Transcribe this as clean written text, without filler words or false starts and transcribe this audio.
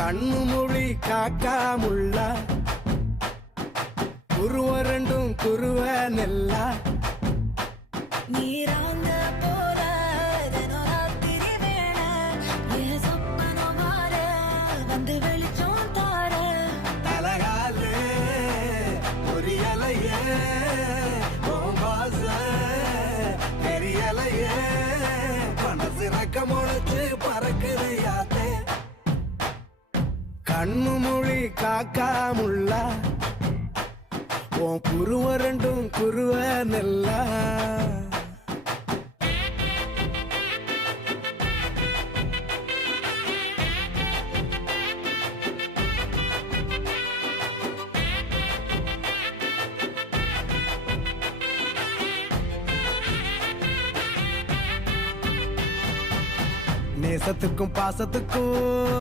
கண்ணு மொழி காக்காமுள்ள குருவ ரெண்டும் குருவ நெல்லா நீராங்க போல தினராத்திரி வேண என் சொப்பனோ மாற வந்து வெளிச்சம் தார தலகாலே பொரியலையே ஓம்பாச பெரியலையே மனசு ரக்க முளைச்சு பறக்குது யாத்தே கண்ணு மொழி காக்காமுள்ள உன் குருவ ரெண்டும் குருவ நெல்லா நேசத்துக்கும் பாசத்துக்கும்